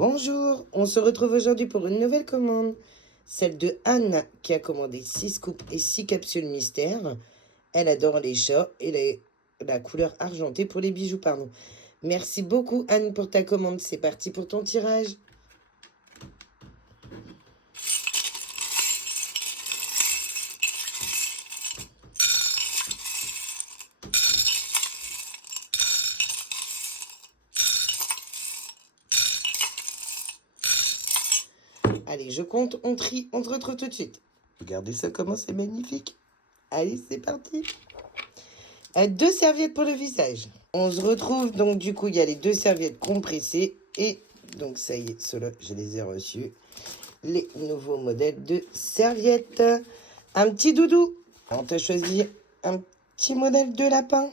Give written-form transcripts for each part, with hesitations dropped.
Bonjour, on se retrouve aujourd'hui pour une nouvelle commande. Celle de Anne qui a commandé 6 coupes et 6 capsules mystères. Elle adore les chats et la couleur argentée pour les bijoux, pardon. Merci beaucoup Anne pour ta commande. C'est parti pour ton tirage. Allez, je compte, on trie, on se retrouve tout de suite. Regardez ça, comment c'est magnifique. Allez, c'est parti. 2 serviettes pour le visage. On se retrouve, donc du coup, il y a les 2 serviettes compressées. Et donc, ça y est, ceux-là, je les ai reçus. Les nouveaux modèles de serviettes. Un petit doudou. On t'a choisi un petit modèle de lapin.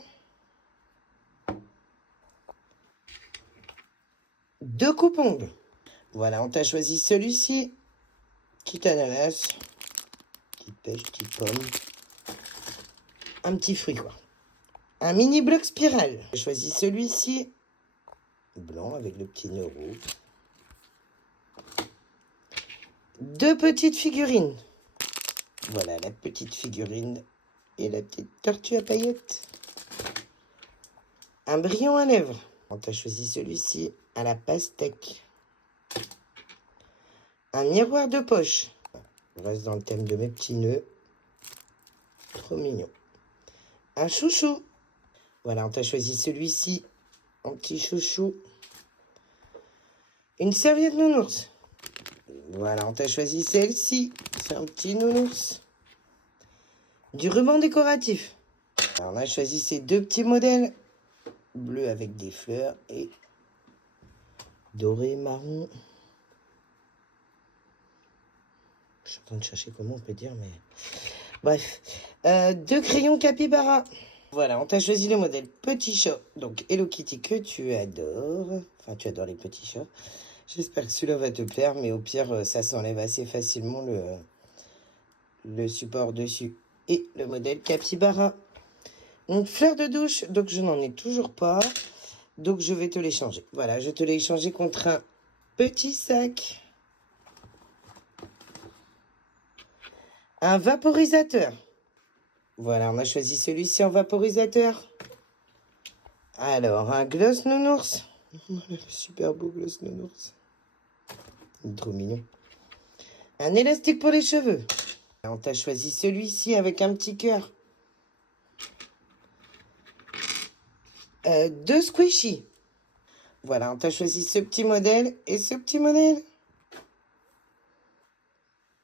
2 coupes-ongles. Voilà, on t'a choisi celui-ci. Petite ananas. Petite pêche, petite pomme. Un petit fruit, quoi. Un mini bloc spirale. J'ai choisi celui-ci. Blanc avec le petit nœud rouge. 2 petites figurines. Voilà la petite figurine et la petite tortue à paillettes. Un brillant à lèvres. On t'a choisi celui-ci à la pastèque. Un miroir de poche. On reste dans le thème de mes petits nœuds. Trop mignon. Un chouchou. Voilà, on t'a choisi celui-ci. Un petit chouchou. Une serviette nounours. Voilà, on t'a choisi celle-ci. C'est un petit nounours. Du ruban décoratif. Alors, on a choisi ces 2 petits modèles. Bleu avec des fleurs et doré marron. Je suis en train de chercher comment on peut dire, mais... Bref. 2 crayons capybara. Voilà, on t'a choisi le modèle petit chat. Donc, Hello Kitty que tu adores. Enfin, tu adores les petits chats. J'espère que celui-là va te plaire, mais au pire, ça s'enlève assez facilement le support dessus. Et le modèle capybara. Donc, fleur de douche. Donc, je n'en ai toujours pas. Donc, je vais te l'échanger. Voilà, je te l'ai échangé contre un petit sac. Un vaporisateur. Voilà, on a choisi celui-ci en vaporisateur. Alors, un gloss nounours. Super beau gloss nounours. Il est trop mignon. Un élastique pour les cheveux. On t'a choisi celui-ci avec un petit cœur. 2 squishies. Voilà, on t'a choisi ce petit modèle et ce petit modèle.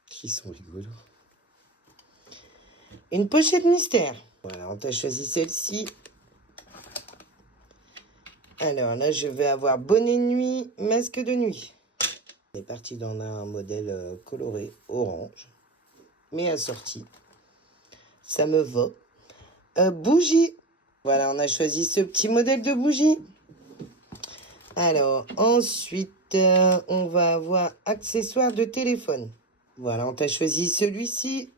Qui sont rigolos. Une pochette mystère. Voilà, on t'a choisi celle-ci. Alors là, je vais avoir bonnet de nuit, masque de nuit. On est parti dans un modèle coloré, orange, mais assorti. Ça me va. Bougie. Voilà, on a choisi ce petit modèle de bougie. Alors, ensuite, on va avoir accessoires de téléphone. Voilà, on t'a choisi celui-ci.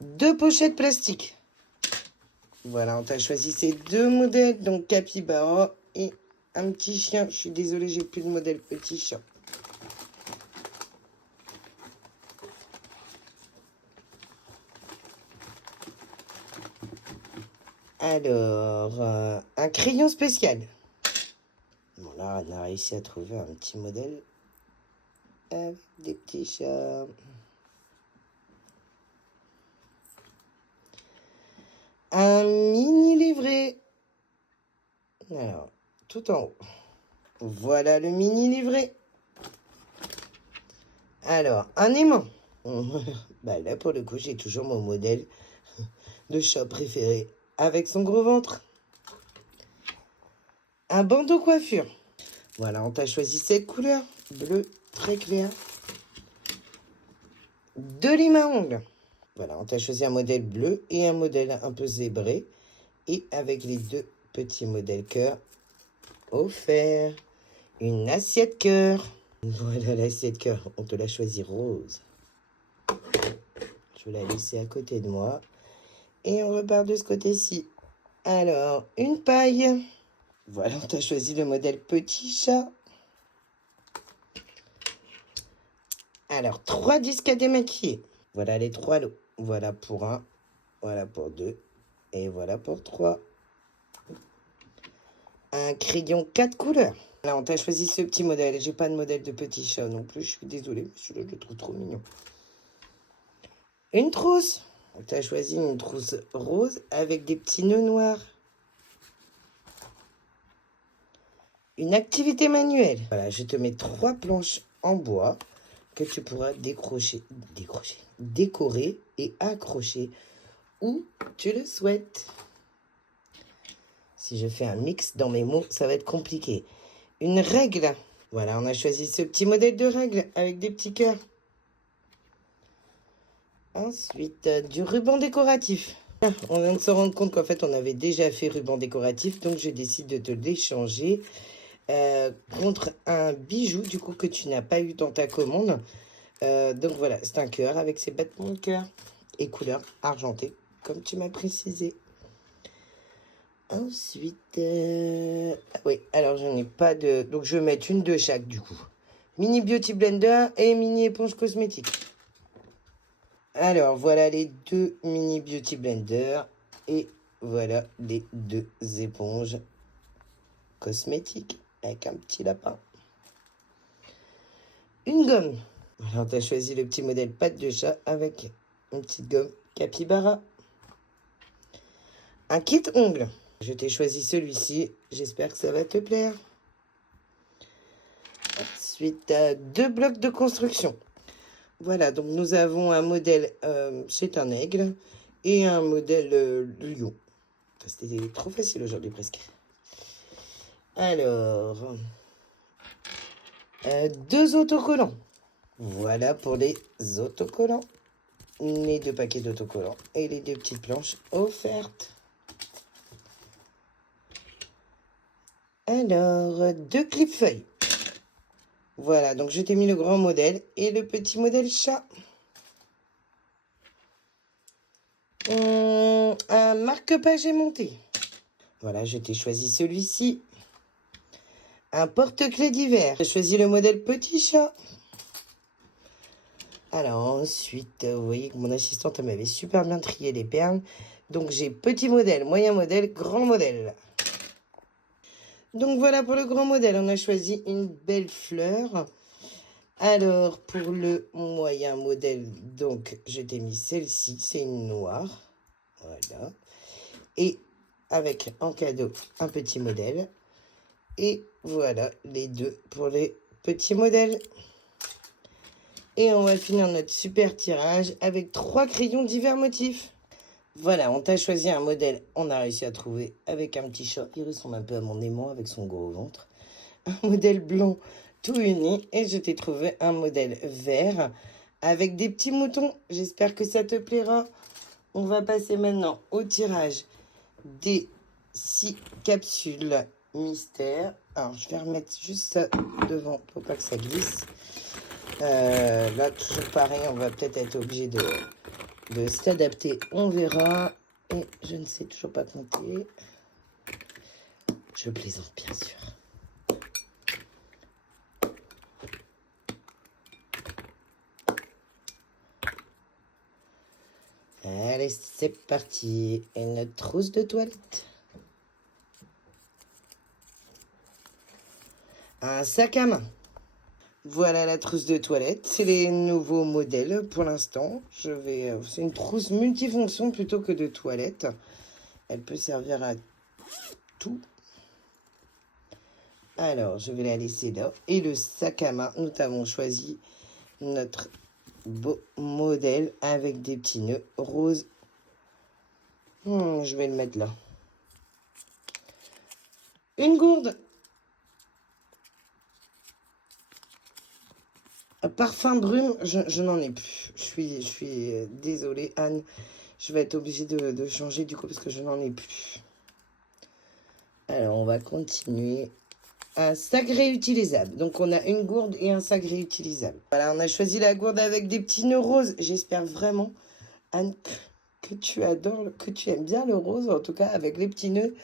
2 pochettes plastiques. Voilà, on t'a choisi ces 2 modèles, donc capybara et un petit chien. Je suis désolée, j'ai plus de modèle petit chien. Alors, un crayon spécial. Bon, là, on a réussi à trouver un petit modèle avec des petits chats. Un mini livret. Alors, tout en haut. Voilà le mini livret. Alors, un aimant. Bah là, pour le coup, j'ai toujours mon modèle de chat préféré avec son gros ventre. Un bandeau coiffure. Voilà, on t'a choisi cette couleur. Bleu très clair. 2 limes à ongles. Voilà, on t'a choisi un modèle bleu et un modèle un peu zébré. Et avec les 2 petits modèles cœur offerts. Une assiette cœur. Voilà l'assiette cœur. On te l'a choisi rose. Je vais la laisser à côté de moi. Et on repart de ce côté-ci. Alors, une paille. Voilà, on t'a choisi le modèle petit chat. Alors, 3 disques à démaquiller. Voilà les 3 lots. Voilà pour 1, voilà pour 2 et voilà pour 3. Un crayon 4 couleurs. Là, on t'a choisi ce petit modèle. J'ai pas de modèle de petit chat non plus. Je suis désolée, mais celui-là, je le trouve trop mignon. Une trousse. On t'a choisi une trousse rose avec des petits nœuds noirs. Une activité manuelle. Voilà, je te mets 3 planches en bois que tu pourras décorer et accrocher où tu le souhaites. Si je fais un mix dans mes mots, ça va être compliqué. Une règle. Voilà, on a choisi ce petit modèle de règle avec des petits cœurs. Ensuite, du ruban décoratif. Ah, on vient de se rendre compte qu'en fait, on avait déjà fait ruban décoratif, donc je décide de te l'échanger contre un bijou, du coup, que tu n'as pas eu dans ta commande. Donc voilà, c'est un cœur avec ses battements de cœur et couleur argentée, comme tu m'as précisé. Ensuite, oui, alors je n'ai pas de... Donc je vais mettre une de chaque du coup. Mini Beauty Blender et mini éponge cosmétique. Alors voilà les 2 mini Beauty Blender et voilà les 2 éponges cosmétiques avec un petit lapin. Une gomme. Alors tu as choisi le petit modèle patte de chat avec une petite gomme capybara. Un kit ongles. Je t'ai choisi celui-ci. J'espère que ça va te plaire. Ensuite, 2 blocs de construction. Voilà, donc nous avons un modèle, c'est un aigle, et un modèle lion. C'était trop facile aujourd'hui presque. Alors, 2 autocollants. Voilà pour les autocollants. Les 2 paquets d'autocollants et les 2 petites planches offertes. Alors, 2 clips feuilles. Voilà, donc je t'ai mis le grand modèle et le petit modèle chat. Un marque-page aimanté. Voilà, je t'ai choisi celui-ci. Un porte-clés d'hiver. J'ai choisi le modèle petit chat. Alors ensuite, vous voyez que mon assistante m'avait super bien trié les perles. Donc j'ai petit modèle, moyen modèle, grand modèle. Donc voilà pour le grand modèle, on a choisi une belle fleur. Alors pour le moyen modèle, donc je t'ai mis celle-ci, c'est une noire. Voilà. Et avec en cadeau un petit modèle. Et voilà les 2 pour les petits modèles. Et on va finir notre super tirage avec 3 crayons divers motifs. Voilà, on t'a choisi un modèle, on a réussi à trouver avec un petit chat. Il ressemble un peu à mon aimant avec son gros ventre. Un modèle blanc tout uni. Et je t'ai trouvé un modèle vert avec des petits moutons. J'espère que ça te plaira. On va passer maintenant au tirage des 6 capsules mystères. Alors, je vais remettre juste ça devant pour pas que ça glisse. Là, toujours pareil, on va peut-être être obligé de s'adapter. On verra. Et je ne sais toujours pas compter. Je plaisante, bien sûr. Allez, c'est parti. Et notre trousse de toilette. Un sac à main. Voilà la trousse de toilette. C'est les nouveaux modèles pour l'instant. C'est une trousse multifonction plutôt que de toilette. Elle peut servir à tout. Alors, je vais la laisser là. Et le sac à main, nous avons choisi notre beau modèle avec des petits nœuds roses. Je vais le mettre là. Une gourde. Parfum brume, je n'en ai plus. Je suis désolée, Anne. Je vais être obligée de changer du coup parce que je n'en ai plus. Alors, on va continuer. Un sac réutilisable. Donc, on a une gourde et un sac réutilisable. Voilà, on a choisi la gourde avec des petits nœuds roses. J'espère vraiment, Anne, que tu adores, que tu aimes bien le rose, en tout cas avec les petits nœuds.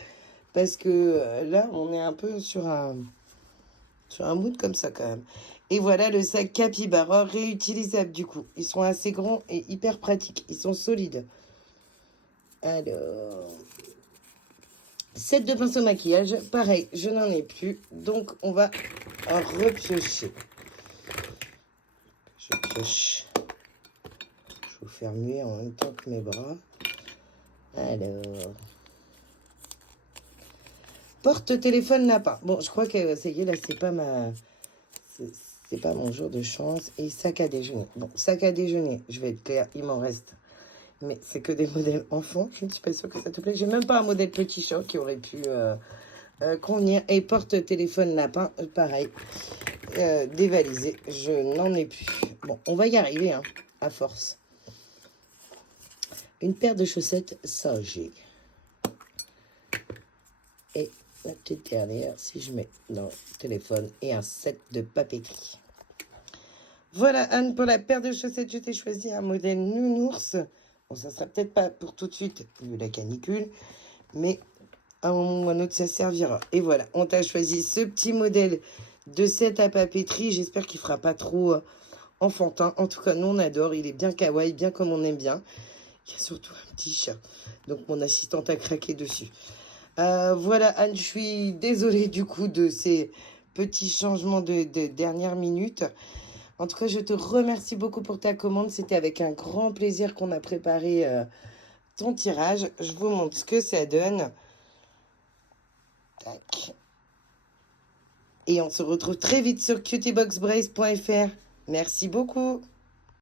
parce que là, on est un peu sur un mood comme ça quand même. Et voilà le sac Capybara réutilisable du coup. Ils sont assez grands et hyper pratiques. Ils sont solides. Alors, set de pinceau maquillage. Pareil, je n'en ai plus. Donc, on va repiocher. Je pioche. Je vais vous faire muer en même temps que mes bras. Alors... Porte-téléphone lapin. Bon, je crois que ça y est, là, c'est pas ma... C'est pas mon jour de chance. Et sac à déjeuner. Bon, sac à déjeuner, je vais être claire, il m'en reste. Mais c'est que des modèles enfants. Je ne suis pas sûre que ça te plaît. J'ai même pas un modèle petit chat qui aurait pu convenir. Et porte-téléphone lapin, pareil. Dévalisé, je n'en ai plus. Bon, on va y arriver, hein, à force. Une paire de chaussettes Sager. Et la petite dernière, si je mets dans le téléphone, et un set de papeterie. Voilà, Anne, pour la paire de chaussettes, je t'ai choisi un modèle nounours. Bon, ça sera peut-être pas pour tout de suite, vu la canicule, mais à un moment ou à un autre, ça servira. Et voilà, on t'a choisi ce petit modèle de set à papeterie. J'espère qu'il fera pas trop enfantin. En tout cas, nous, on adore. Il est bien kawaii, bien comme on aime bien. Il y a surtout un petit chat. Donc, mon assistante a craqué dessus. Voilà, Anne, je suis désolée du coup de ces petits changements de dernière minute. En tout cas, je te remercie beaucoup pour ta commande. C'était avec un grand plaisir qu'on a préparé ton tirage. Je vous montre ce que ça donne. Tac. Et on se retrouve très vite sur cutyboxbrace.fr. Merci beaucoup.